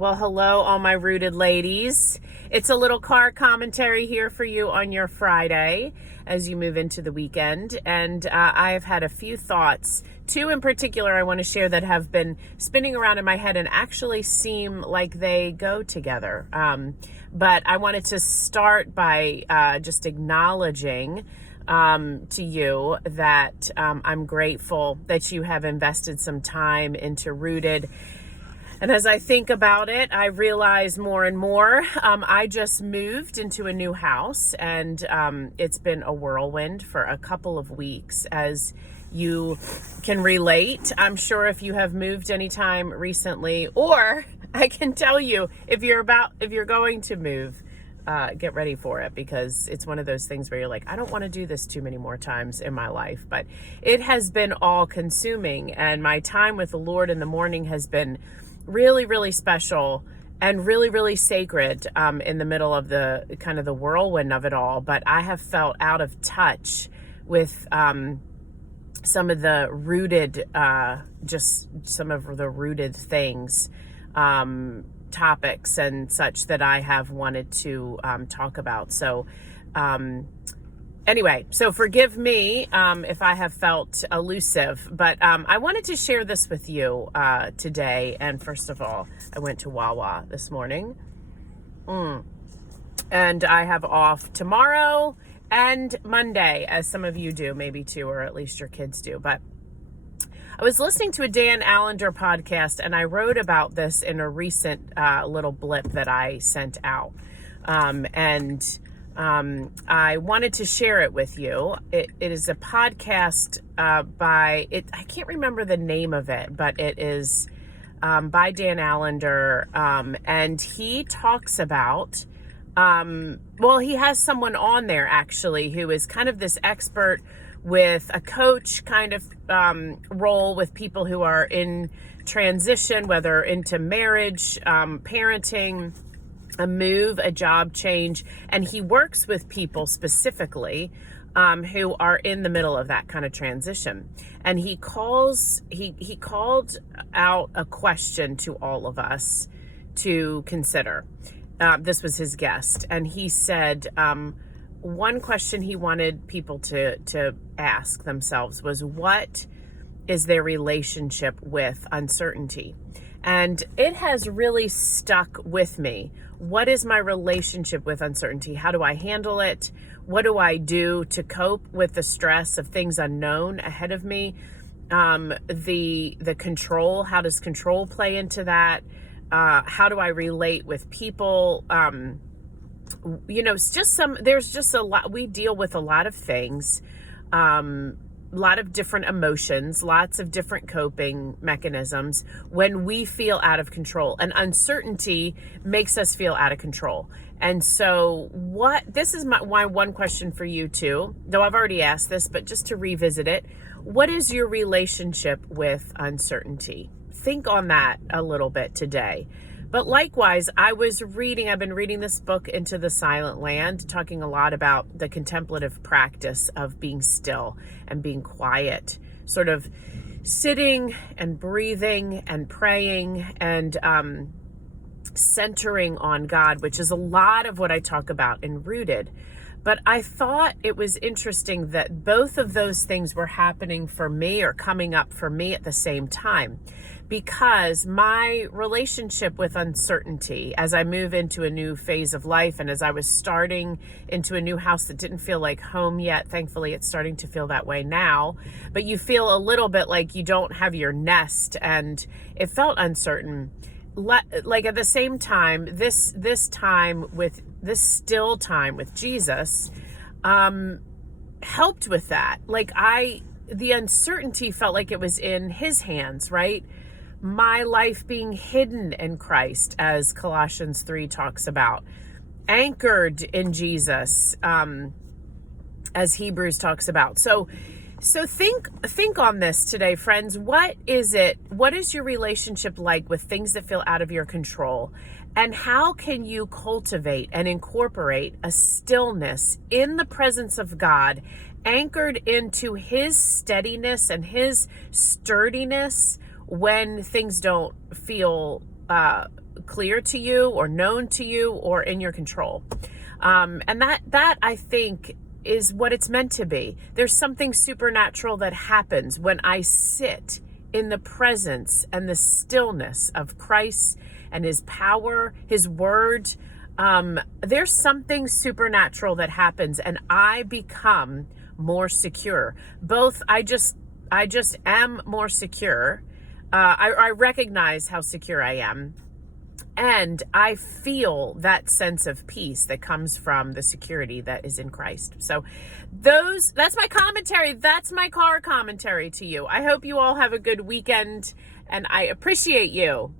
Well, hello, all my rooted ladies. It's a little car commentary here for you on your Friday as you move into the weekend. And I have had a few thoughts, two in particular I want to share that have been spinning around in my head and actually seem like they go together. But I wanted to start by just acknowledging to you that I'm grateful that you have invested some time into Rooted. And as I think about it, I realize more and more, I just moved into a new house and it's been a whirlwind for a couple of weeks, as you can relate. I'm sure if you have moved anytime recently, or I can tell you if you're going to move, get ready for it, because it's one of those things where you're like, I don't want to do this too many more times in my life, but it has been all consuming. And my time with the Lord in the morning has been really, really special and really, really sacred in the middle of the kind of the whirlwind of it all. But I have felt out of touch with some of the rooted, just some of the rooted things, topics and such that I have wanted to talk about. So anyway, so forgive me if I have felt elusive, but I wanted to share this with you today. And first of all, I went to Wawa this morning, and I have off tomorrow and Monday, as some of you do, maybe too, or at least your kids do. But I was listening to a Dan Allender podcast, and I wrote about this in a recent little blip that I sent out. I wanted to share it with you. It is a podcast I can't remember the name of it, but it is by Dan Allender. And he talks about, he has someone on there actually who is kind of this expert with a coach kind of role with people who are in transition, whether into marriage, parenting, a move, a job change. And he works with people specifically who are in the middle of that kind of transition. And he called out a question to all of us to consider. This was his guest. And he said, one question he wanted people to ask themselves was, what is their relationship with uncertainty? And it has really stuck with me. What is my relationship with uncertainty? How do I handle it? What do I do to cope with the stress of things unknown ahead of me? The control, how does control play into that? How do I relate with people? It's just there's just a lot. We deal with a lot of things, a lot of different emotions, lots of different coping mechanisms when we feel out of control, and uncertainty makes us feel out of control. And so this is my one question for you too, though I've already asked this, but just to revisit it, what is your relationship with uncertainty? Think on that a little bit today. But likewise, I've been reading this book, Into the Silent Land, talking a lot about the contemplative practice of being still and being quiet, sort of sitting and breathing and praying and centering on God, which is a lot of what I talk about in Rooted. But I thought it was interesting that both of those things were happening for me, or coming up for me at the same time, because my relationship with uncertainty as I move into a new phase of life, and as I was starting into a new house that didn't feel like home yet, thankfully it's starting to feel that way now, but you feel a little bit like you don't have your nest, and it felt uncertain. Like at the same time, this still time with Jesus helped with that. The uncertainty felt like it was in his hands, right? My life being hidden in Christ, as Colossians 3 talks about, anchored in Jesus, as Hebrews talks about. So think on this today, friends. What is your relationship like with things that feel out of your control? And how can you cultivate and incorporate a stillness in the presence of God, anchored into his steadiness and his sturdiness when things don't feel clear to you or known to you or in your control. And that I think is what it's meant to be. There's something supernatural that happens when I sit in the presence and the stillness of Christ and his power, his word. There's something supernatural that happens, and I become more secure. I just am more secure. I recognize how secure I am. And I feel that sense of peace that comes from the security that is in Christ. So that's my commentary. That's my car commentary to you. I hope you all have a good weekend, and I appreciate you.